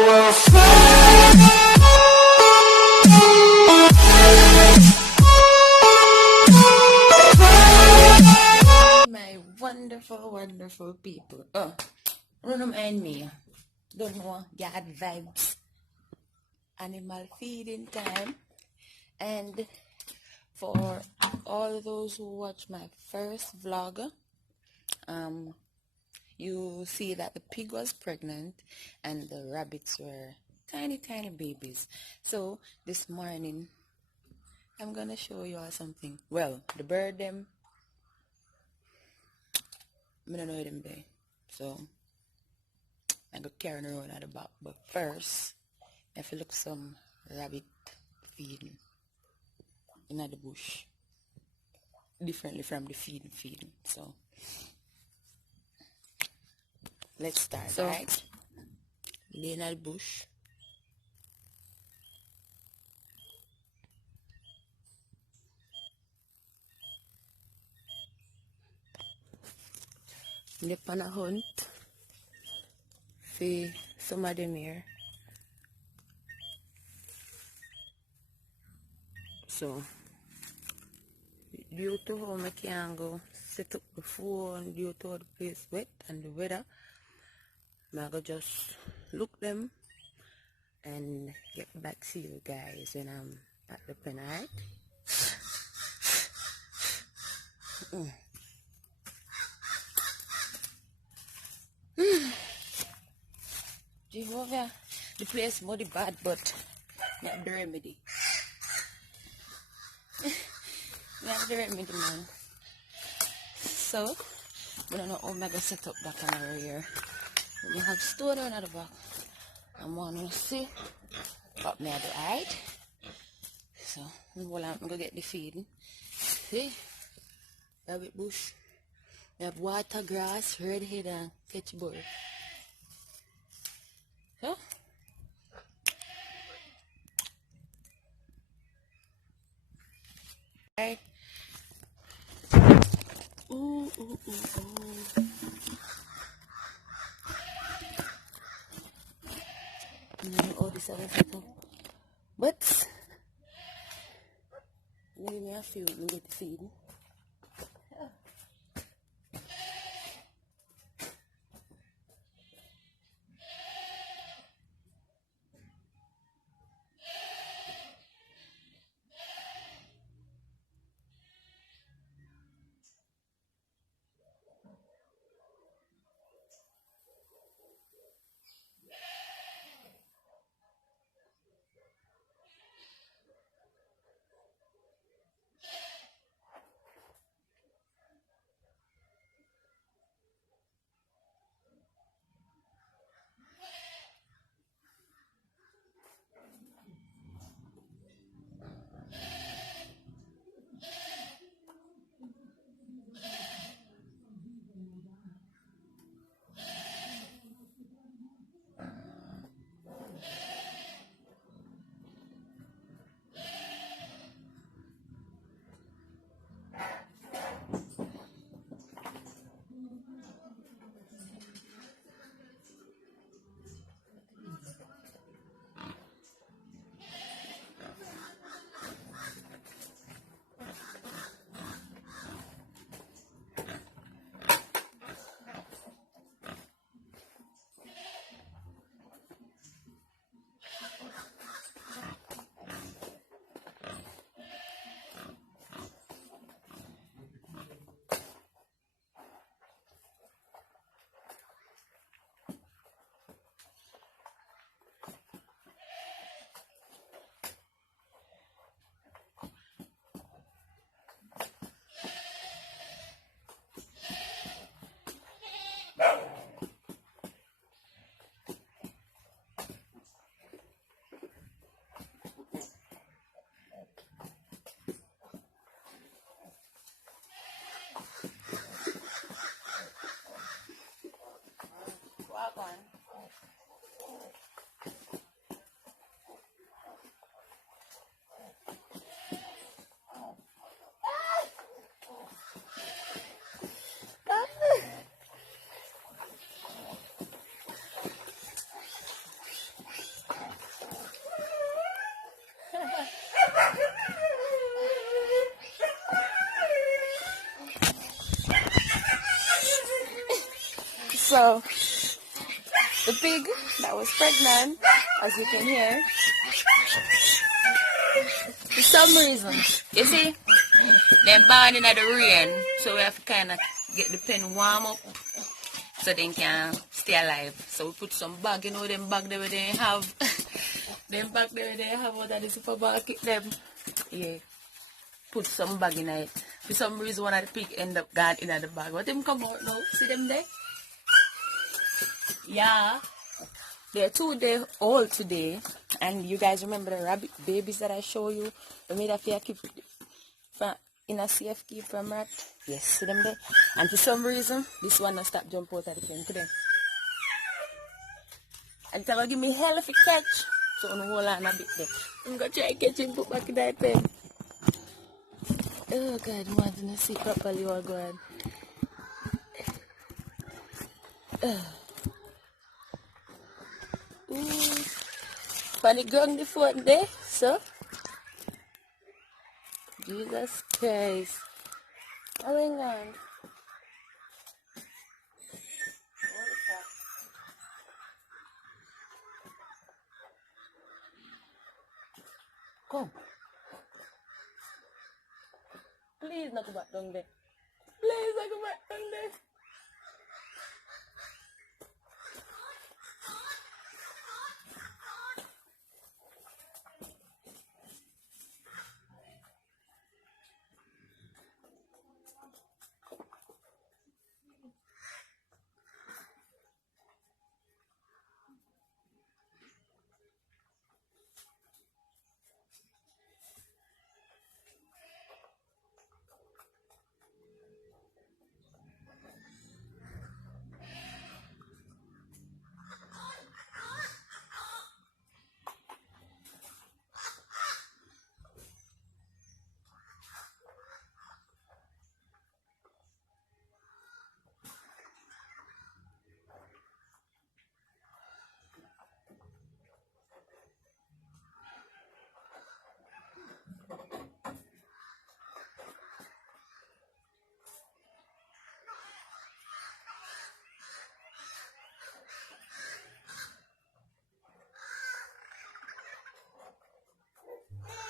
will fly. My wonderful, wonderful people. Oh, don't mind me. Don't know, yard vibes. Animal feeding time. And for all those who watch my first vlog, you see that the pig was pregnant and the rabbits were tiny babies. So this morning I'm gonna show you all something. Well, the bird them, I don't know them there, so I go carry them around at the back. But first I have to look some rabbit feeding in the bush, differently from the feeding. So let's start. So, right, lay in the bush. They're on a hunt for some of them here. So due to how I can go set up the phone, due to how the place wet and the weather, I go just look them and get back to you guys when I'm at the pen, alright? Jehovah, the place muddy bad, but I have the remedy. I have the remedy, man. So, I don't know how I'm going to set up that camera here. We have stone on the back. I'm going to see what me I do, alright? So, I'm going to get the feeding. See? Rabbit bush. We have water, grass, redhead, and catch bird. So, right. Ooh. All this other stuff. But, give me a few and get the feeding. So the pig that was pregnant, as you can hear, for some reason, you see, they're born in the rain, so we have to kind of get the pen warm up so they can stay alive. So we put some bag, you know, them bag that we didn't have, them bag that we didn't have out of the supermarket, them, yeah, put some bag in it. For some reason, one of the pig end up gone in the bag. But them come out now, see them there? Yeah. They're 2 days old today, and you guys remember the rabbit babies that I show you? We made a fear keep from in a safe keep from rat. Yes, see them there. And for some reason, this one not stop jump out of the pen today. And it's gonna give me hell if it catch. So I'm gonna hold on a bit there. I'm gonna try to catch him, put back in that pen. Oh God, I want to see properly what God. Funny ground the phone there, so Jesus Christ. Hang on. Come. Please not go back down there. Please not go back down there.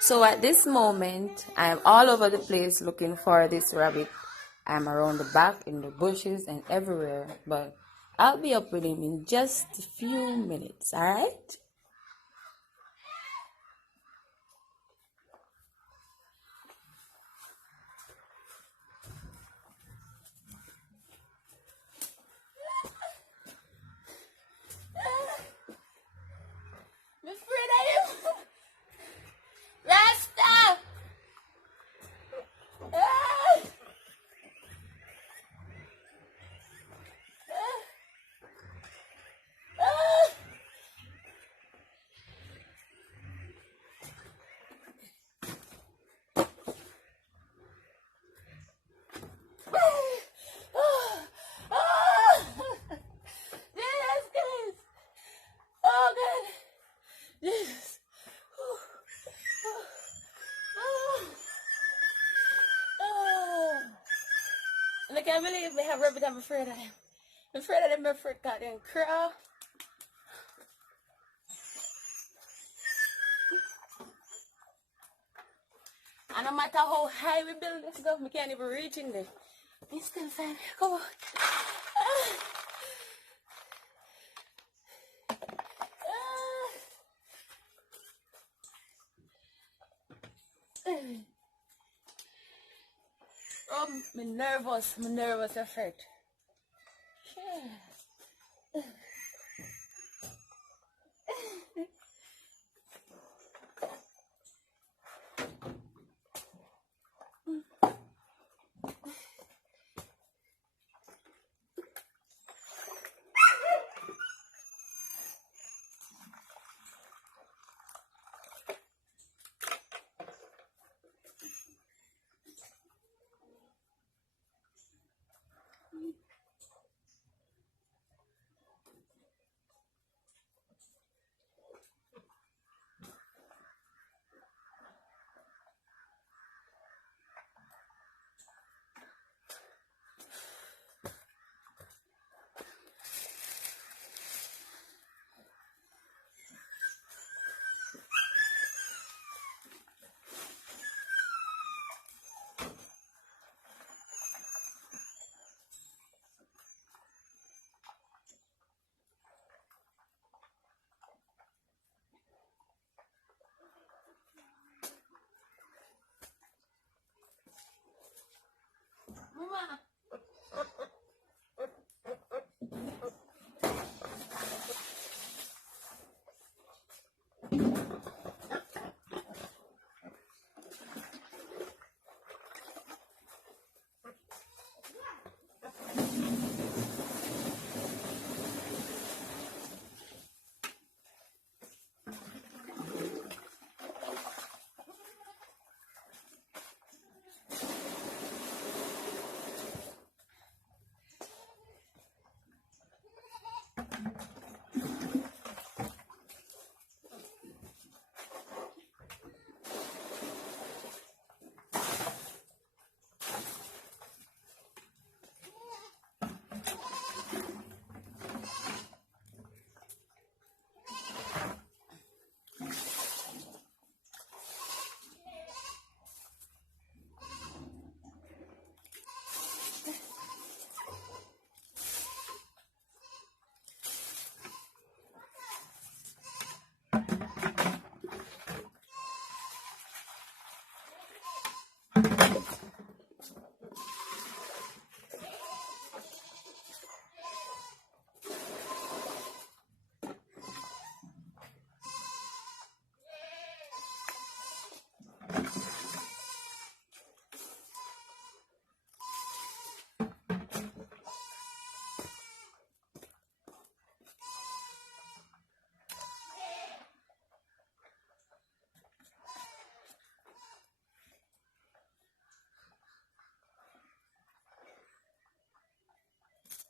So at this moment, I am all over the place looking for this rabbit. I'm around the back, in the bushes, and everywhere. But I'll be up with him in just a few minutes, alright? I'm afraid I am. Rasta! Yes. And I can't believe me have rabbit. I'm afraid of them. I'm afraid of them. I'm afraid of them. Crawl. And no matter how high we build this stuff, we can't even reach in there. We still find. Come on. Oh, I'm nervous, afraid.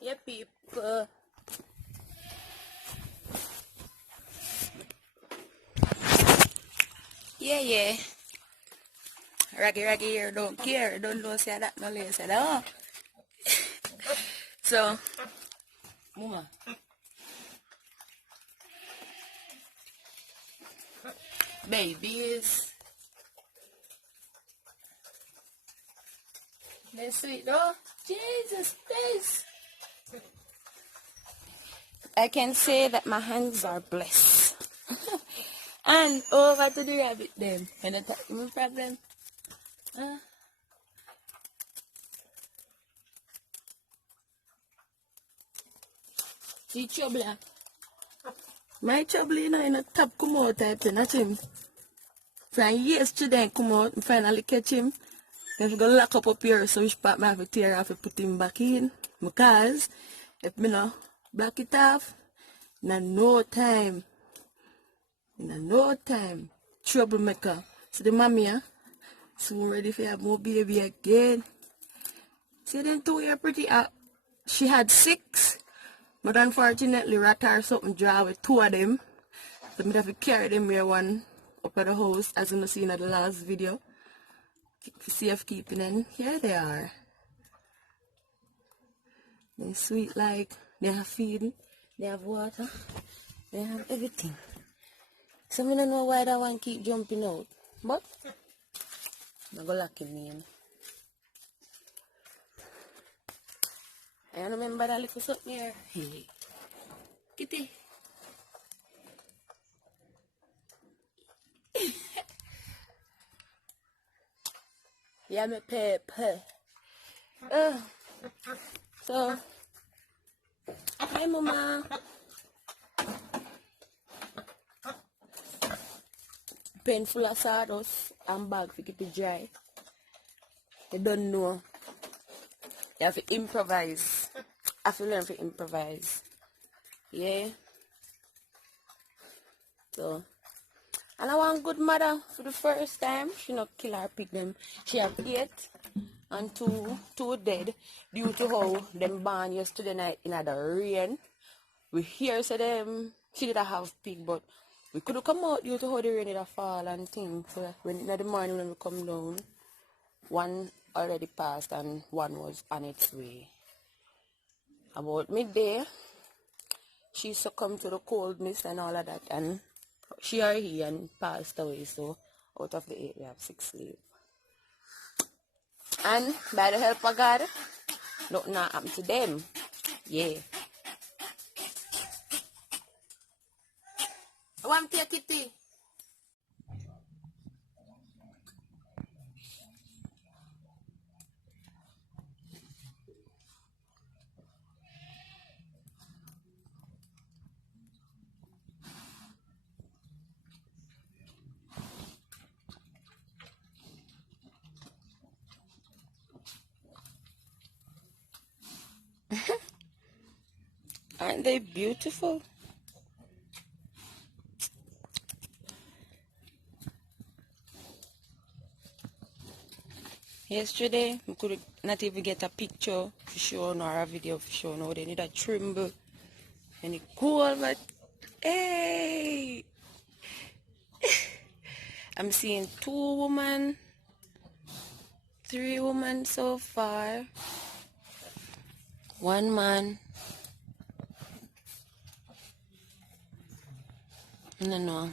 Yeah, people. Yeah. Raggy here don't care. Don't know say that no less at all. So, Mama. Babies. They're sweet though. Jesus Christ. I can say that my hands are blessed. And over to the rabbit them. And that's my problem. See trouble. My trouble, you know, in a top come out type thing, not him. From yesterday come out and finally catch him. Then we go lock up here, so which part I have to tear off and put him back in. Because if me no block it off, in no time, troublemaker. So the mommy, soon ready for have more baby again. See them 2 years pretty she had 6, but unfortunately rat or something draw with 2 of them. So I have to carry them here one up at the house, as you seen in the last video. Safe keeping, and here they are. They're sweet, like they have feeding, they have water, they have everything. So I don't know why that one keep jumping out, but I'm gonna lock him in. I remember that little something here. Hey, kitty. Yeah, me pepper. So, hi mama. Pen full of sawdust and bag to keep it dry. You don't know. You have to improvise. I have to learn to improvise. Yeah. So, and I want good mother for the first time. She not kill her pig them. She have 8 and two dead due to how them born yesterday night in the rain. We hear say them she did have pig, but we couldn't come out due to how the rain did fall and things. So when in the morning when we come down, one already passed and one was on its way. About midday, she succumbed to the coldness and all of that, and she or he and passed away. So out of the 8 we have 6 sleep. And by the help of God, nothing happened to them. Yeah. I want to take it. Aren't they beautiful? Yesterday, we could not even get a picture for sure nor a video for sure. No, they need a trimble. And it cool, but hey! I'm seeing 2 women, 3 women so far. 1 man. No.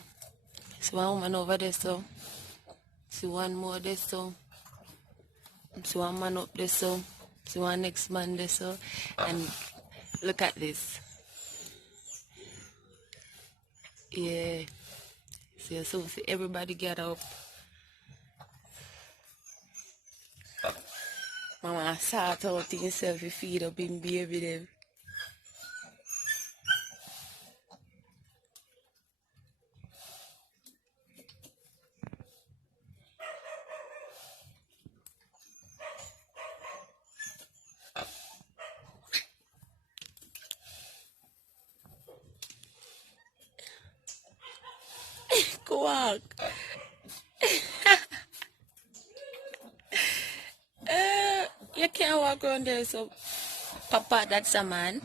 See 1 woman over there, so. See 1 more there, so. See 1 man up there, so. See 1 next man there, so. And look at this. Yeah. So see everybody get up. Mama sort out himself to feed up him baby them. Quack. You can't walk around there, so Papa, that's a man.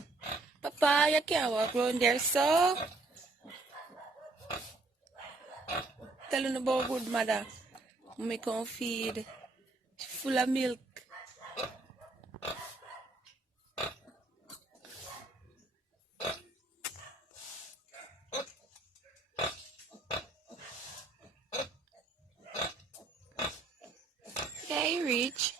Papa, you can't walk around there, so. Tell him about good mother. Me come feed. Full of milk. Yeah, you reach.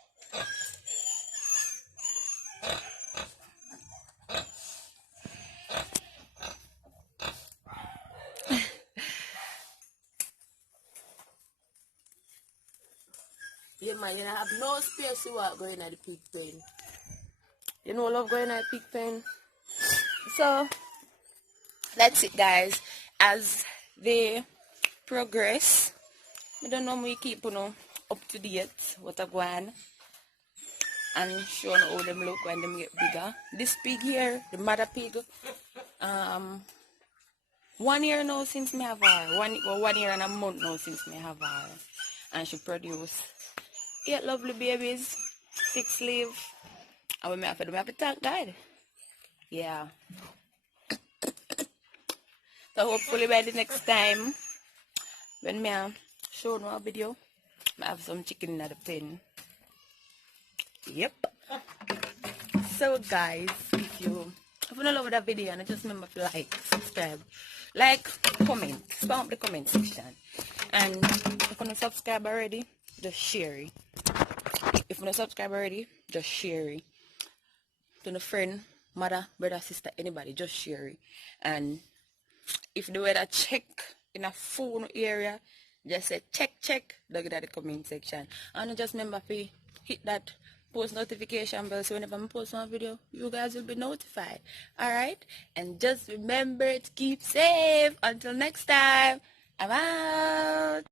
Yeah, man, you have no space to walk going at the pig pen. You know, love going at the pig pen. So, that's it, guys. As they progress, I don't know, we keep, up to date what I go on and showing how them look when them get bigger. This pig here, the mother pig, 1 year now since me have her. 1 year and a month now since me have her. And she produced 8 lovely babies, 6 live. And we have to thank God. Yeah. So hopefully by the next time, when me show no video, I have some chicken in the pen. Yep. So guys, if you love that video, and just remember to like, subscribe, like, comment, spam up the comment section. And if you don't subscribe already, just share it. If you don't subscribe already, just share it. To a friend, mother, brother, sister, anybody, just share it. And if the weather check in a phone area, just say check, look at the comment section. And just remember to hit that post notification bell so whenever I post one video, you guys will be notified. Alright? And just remember to keep safe. Until next time, I'm out.